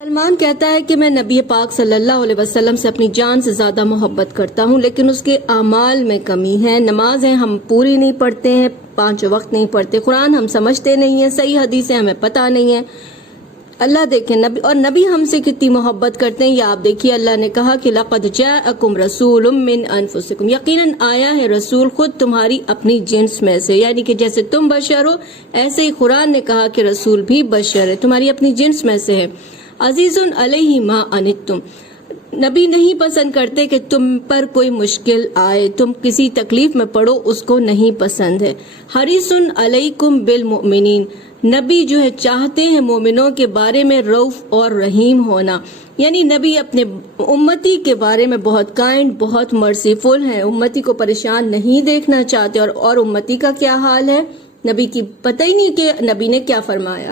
سلمان کہتا ہے کہ میں نبی پاک صلی اللہ علیہ وسلم سے اپنی جان سے زیادہ محبت کرتا ہوں، لیکن اس کے اعمال میں کمی ہے۔ نمازیں ہم پوری نہیں پڑھتے ہیں، 5 وقت نہیں پڑھتے، قرآن ہم سمجھتے نہیں ہیں، صحیح حدیثیں ہمیں پتہ نہیں ہیں۔ اللہ دیکھیں نبی ہم سے کتنی محبت کرتے ہیں، یہ آپ دیکھیے اللہ نے کہا کہ لَقَدْ جَاءَكُمْ رَسُولٌ مِّنْ أَنفُسِكُمْ، یقیناً آیا ہے رسول خود تمہاری اپنی جنس میں سے، یعنی کہ جیسے تم بشر ہو ایسے ہی قرآن نے کہا کہ رسول بھی بشر ہے، تمہاری اپنی جنس میں سے ہے۔ عزیز علیہ ما عنتم، نبی نہیں پسند کرتے کہ تم پر کوئی مشکل آئے، تم کسی تکلیف میں پڑو، اس کو نہیں پسند ہے۔ حریص علیکم بالمؤمنین، نبی جو ہے چاہتے ہیں مومنوں کے بارے میں رؤوف اور رحیم ہونا، یعنی نبی اپنے امتی کے بارے میں بہت کائنڈ، بہت مرسیفل ہیں، امتی کو پریشان نہیں دیکھنا چاہتے۔ اور امتی کا کیا حال ہے، نبی کی پتہ ہی نہیں کہ نبی نے کیا فرمایا۔